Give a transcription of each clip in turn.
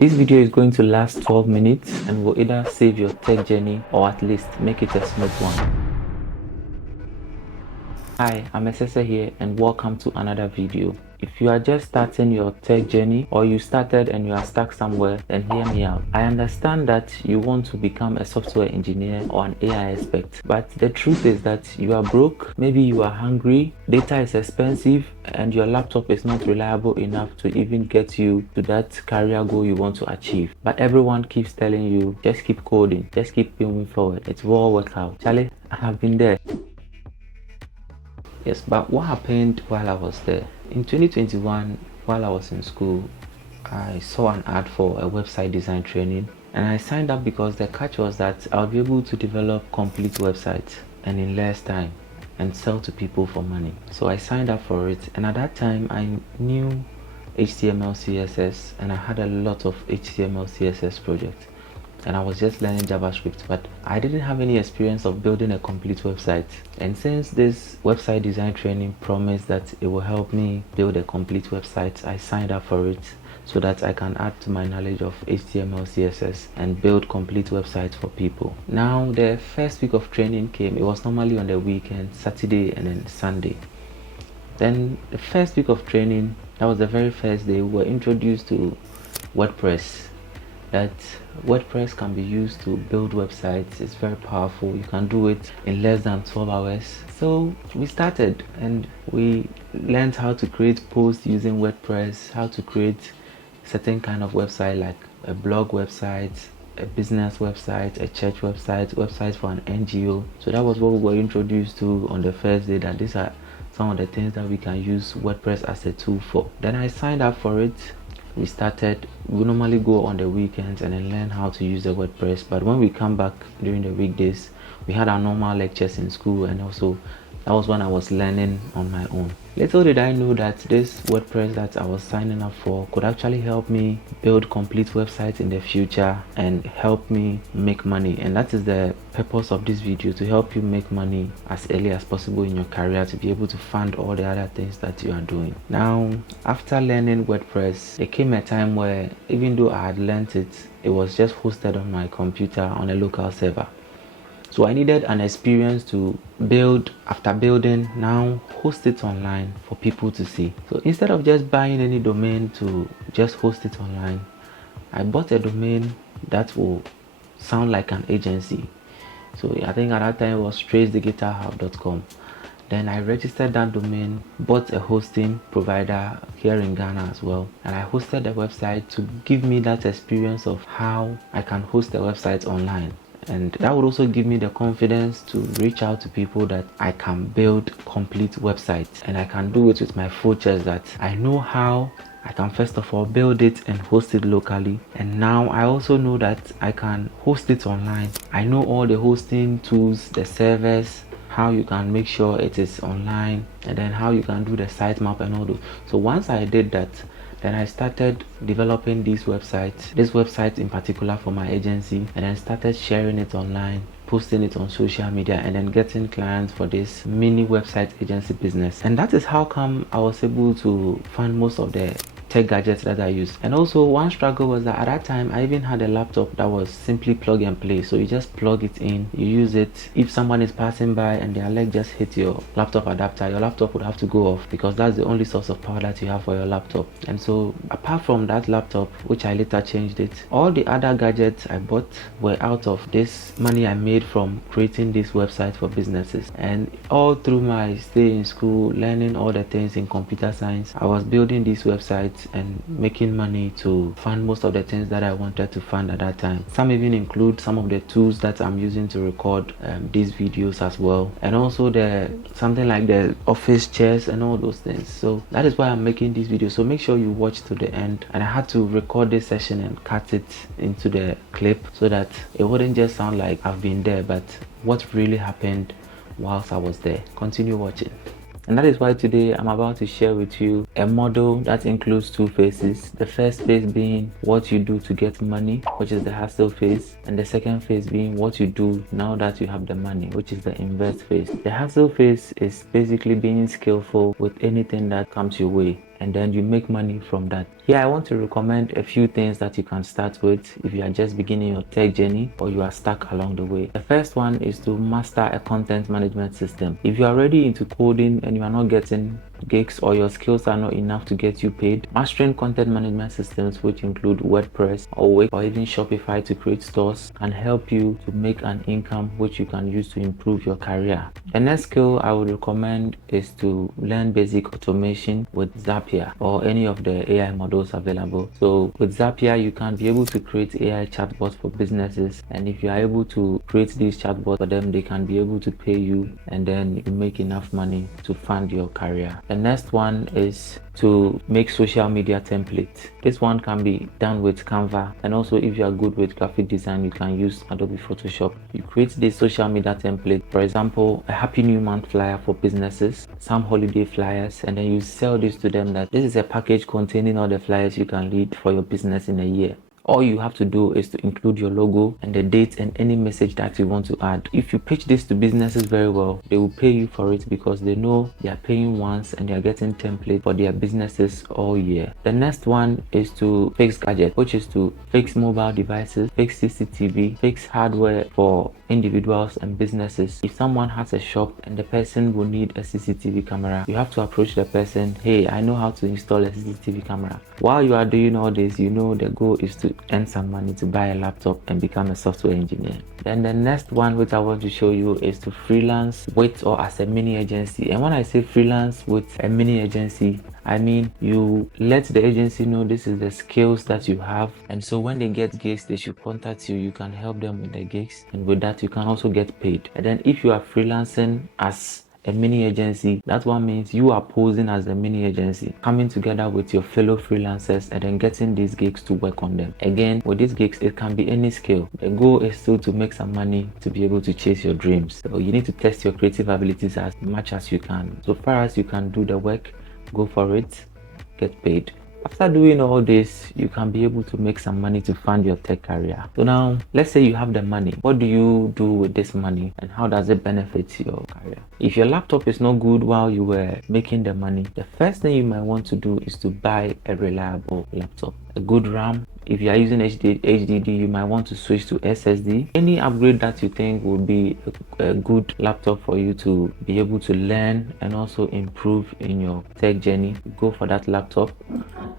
This video is going to last 12 minutes and will either save your tech journey or at least make it a smooth one. Hi, I'm Esese here and welcome to another video. If you are just starting your tech journey or you started and you are stuck somewhere, then hear me out. I understand that you want to become a software engineer or an AI expert, but the truth is that you are broke, maybe you are hungry, data is expensive, and your laptop is not reliable enough to even get you to that career goal you want to achieve. But everyone keeps telling you, just keep coding, just keep moving forward, it will all work out. Charlie, I have been there. Yes, but what happened while I was there? In 2021, while I was in school, I saw an ad for a website design training and I signed up because the catch was that I'll be able to develop complete websites and in less time and sell to people for money. So I signed up for it, and at that time I knew HTML, CSS, and I had a lot of HTML, CSS projects. And I was just learning JavaScript, but I didn't have any experience of building a complete website. And since this website design training promised that it will help me build a complete website, I signed up for it so that I can add to my knowledge of HTML, CSS and build complete websites for people. Now the first week of training came. It was normally on the weekend, Saturday and then Sunday. Then the first week of training, that was the very first day, we were introduced to WordPress. That WordPress can be used to build websites. It's very powerful. You can do it in less than 12 hours. So we started and we learned how to create posts using WordPress, how to create certain kind of website like a blog website, a business website, a church website, websites for an NGO. So that was what we were introduced to on the first day, that these are some of the things that we can use WordPress as a tool for. Then I signed up for it. We started. We normally go on the weekends and then learn how to use the WordPress, but when we come back during the weekdays, we had our normal lectures in school, and also that was when I was learning on my own. Little did I know that this WordPress that I was signing up for could actually help me build complete websites in the future and help me make money. And that is the purpose of this video, to help you make money as early as possible in your career, to be able to fund all the other things that you are doing. Now, after learning WordPress, there came a time where even though I had learned it, it was just hosted on my computer on a local server. So I needed an experience to build. After building, now host it online for people to see. So instead of just buying any domain to just host it online, I bought a domain that will sound like an agency. So I think at that time it was tracedigitalhub.com. Then I registered that domain, bought a hosting provider here in Ghana as well, and I hosted the website to give me that experience of how I can host a website online. And that would also give me the confidence to reach out to people that I can build complete websites, and I can do it with my full chest, that I know how I can first of all build it and host it locally, and now I also know that I can host it online. I know all the hosting tools, the servers, how you can make sure it is online, and then how you can do the sitemap and all those. So once I did that, then I started developing this website in particular for my agency, and then started sharing it online, posting it on social media, and then getting clients for this mini website agency business. And that is how come I was able to fund most of the tech gadgets that I use. And also one struggle was that at that time I even had a laptop that was simply plug and play. So you just plug it in, you use it. If someone is passing by and their leg just hit your laptop adapter, your laptop would have to go off, because that's the only source of power that you have for your laptop. And so apart from that laptop, which I later changed it, all the other gadgets I bought were out of this money I made from creating this website for businesses. And all through my stay in school, learning all the things in computer science, I was building these websites and making money to fund most of the things that I wanted to fund at that time. Some even include some of the tools that I'm using to record these videos as well, and also something like the office chairs and all those things. So that is why I'm making this video. So make sure you watch to the end. And I had to record this session and cut it into the clip so that it wouldn't just sound like I've been there, but what really happened whilst I was there. Continue watching. And that is why today I'm about to share with you a model that includes two phases. The first phase being what you do to get money, which is the hustle phase, and the second phase being what you do now that you have the money, which is the invest phase. The hustle phase is basically being skillful with anything that comes your way, and then you make money from that. Here I want to recommend a few things that you can start with if you are just beginning your tech journey or you are stuck along the way. The first one is to master a content management system. If you are already into coding and you are not getting gigs or your skills are not enough to get you paid, mastering content management systems, which include WordPress or Wix or even Shopify to create stores, can help you to make an income which you can use to improve your career. The next skill I would recommend is to learn basic automation with Zapier or any of the AI models available. So with Zapier, you can be able to create AI chatbots for businesses, and if you are able to create these chatbots for them, they can be able to pay you, and then you make enough money to fund your career. The next one is to make social media templates. This one can be done with Canva, and also if you are good with graphic design, you can use Adobe Photoshop. You create this social media template, for example, a happy new month flyer for businesses, some holiday flyers, and then you sell this to them that this is a package containing all the flyers you can lead for your business in a year. All you have to do is to include your logo and the date and any message that you want to add. If you pitch this to businesses very well, they will pay you for it because they know they are paying once and they are getting templates for their businesses all year. The next one is to fix gadget, which is to fix mobile devices, fix CCTV, fix hardware for individuals and businesses. If someone has a shop and the person will need a CCTV camera, you have to approach the person, hey, I know how to install a CCTV camera. While you are doing all this, you know the goal is to earn some money to buy a laptop and become a software engineer. Then the next one which I want to show you is to freelance with or as a mini agency. And when I say freelance with a mini agency, I mean you let the agency know this is the skills that you have, and so when they get gigs, they should contact you. You can help them with the gigs, and with that you can also get paid. And then if you are freelancing as a mini agency, that one means you are posing as a mini agency, coming together with your fellow freelancers and then getting these gigs to work on them. Again, with these gigs, it can be any skill. The goal is still to make some money to be able to chase your dreams. So you need to test your creative abilities as much as you can. So far as you can do the work, go for it, get paid. After doing all this, you can be able to make some money to fund your tech career. So now, let's say you have the money. What do you do with this money and how does it benefit your career? If your laptop is not good while you were making the money, the first thing you might want to do is to buy a reliable laptop. A good RAM. If you are using HDD, you might want to switch to SSD. Any upgrade that you think would be a good laptop for you to be able to learn and also improve in your tech journey, go for that laptop.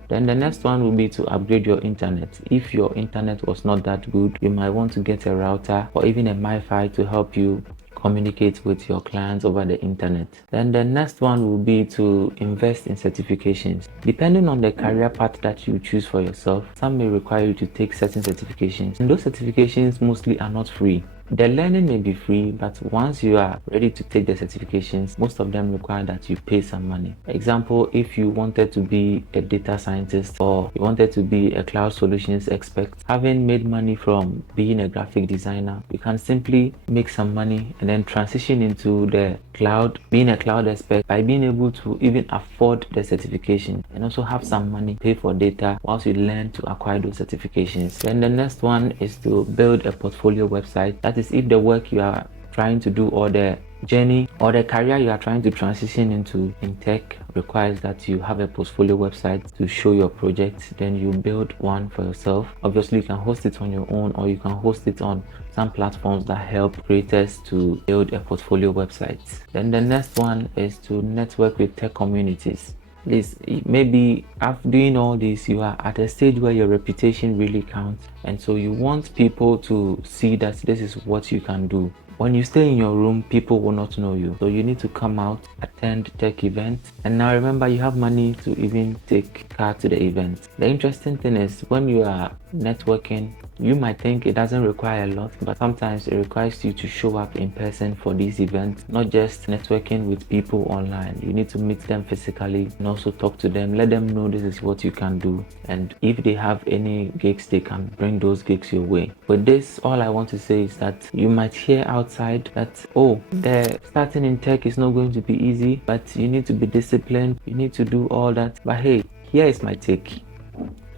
Then the next one will be to upgrade your internet. If your internet was not that good, you might want to get a router or even a Wi-Fi to help you communicate with your clients over the internet. Then the next one will be to invest in certifications. Depending on the career path that you choose for yourself, some may require you to take certain certifications, and those certifications mostly are not free. The learning may be free, but once you are ready to take the certifications, most of them require that you pay some money. Example, if you wanted to be a data scientist or you wanted to be a cloud solutions expert, having made money from being a graphic designer, you can simply make some money and then transition into the cloud, being a cloud expert by being able to even afford the certification and also have some money pay for data whilst you learn to acquire those certifications. Then the next one is to build a portfolio website. That is if the work you are trying to do or the journey or the career you are trying to transition into in tech requires that you have a portfolio website to show your project, then you build one for yourself. Obviously you can host it on your own or you can host it on some platforms that help creators to build a portfolio website. Then the next one is to network with tech communities. Please, maybe after doing all this, you are at a stage where your reputation really counts, and so you want people to see that this is what you can do. When you stay in your room, people will not know you, so you need to come out, attend tech events, and now remember you have money to even take car to the event. The interesting thing is when you are networking, you might think it doesn't require a lot, but sometimes it requires you to show up in person for these events, not just networking with people online. You need to meet them physically and also talk to them, let them know this is what you can do, and if they have any gigs, they can bring those gigs your way. With this, all I want to say is that you might hear outside that, oh, the starting in tech is not going to be easy, but you need to be disciplined, you need to do all that. But hey, here is my take.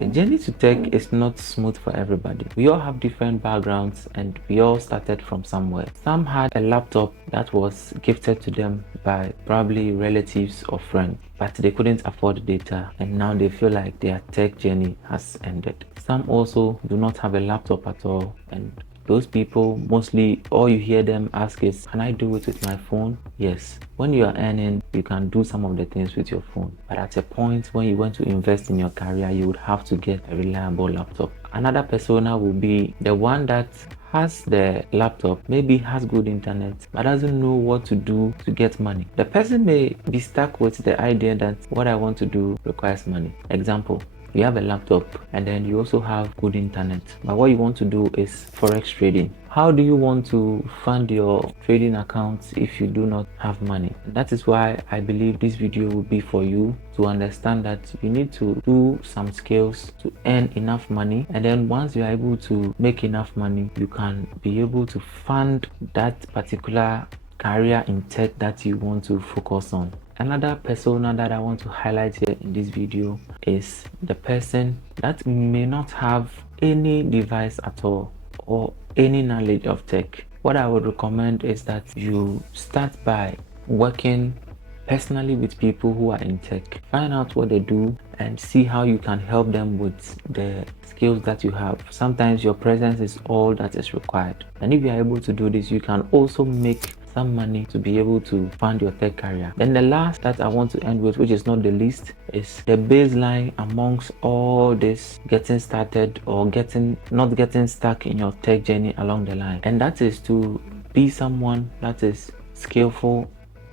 The journey to tech is not smooth for everybody. We all have different backgrounds and we all started from somewhere. Some had a laptop that was gifted to them by probably relatives or friends, but they couldn't afford data and now they feel like their tech journey has ended. Some also do not have a laptop at all, and those people, mostly all you hear them ask is, can I do it with my phone? Yes. When you are earning, you can do some of the things with your phone. But at a point when you want to invest in your career, you would have to get a reliable laptop. Another persona will be the one that has the laptop, maybe has good internet, but doesn't know what to do to get money. The person may be stuck with the idea that what I want to do requires money. Example, you have a laptop and then you also have good internet, but what you want to do is forex trading. How do you want to fund your trading accounts if you do not have money? That is why I believe this video will be for you to understand that you need to do some skills to earn enough money, and then once you are able to make enough money, you can be able to fund that particular career in tech that you want to focus on. Another persona that I want to highlight here in this video is the person that may not have any device at all or any knowledge of tech. What I would recommend is that you start by working personally with people who are in tech. Find out what they do and see how you can help them with the skills that you have. Sometimes your presence is all that is required, and if you are able to do this, you can also make some money to be able to fund your tech career. Then the last that I want to end with, which is not the least, is the baseline amongst all this getting started or not getting stuck in your tech journey along the line, and that is to be someone that is skillful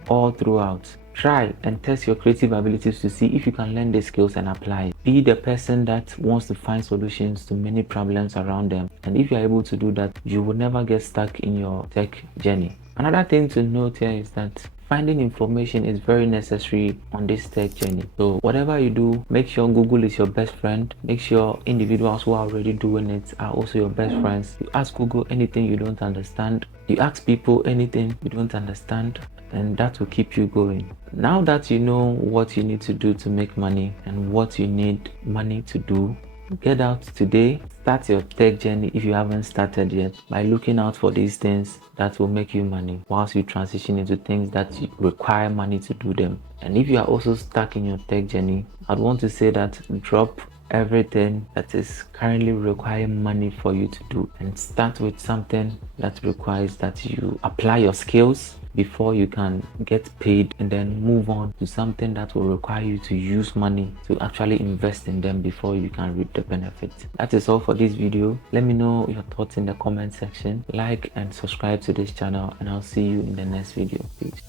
all throughout. Try and test your creative abilities to see if you can learn the skills and apply it. Be the person that wants to find solutions to many problems around them, and if you're able to do that, you will never get stuck in your tech journey. Another thing to note here is that finding information is very necessary on this tech journey. So whatever you do, make sure Google is your best friend. Make sure individuals who are already doing it are also your best friends. You ask Google anything you don't understand. You ask people anything you don't understand, and that will keep you going. Now that you know what you need to do to make money and what you need money to do, get out today. Start your tech journey if you haven't started yet by looking out for these things that will make you money whilst you transition into things that require money to do them. And if you are also stuck in your tech journey, I'd want to say that drop everything that is currently requiring money for you to do and start with something that requires that you apply your skills before you can get paid, and then move on to something that will require you to use money to actually invest in them before you can reap the benefits. That is all for this video. Let me know your thoughts in the comment section. Like and subscribe to this channel, and I'll see you in the next video. Peace.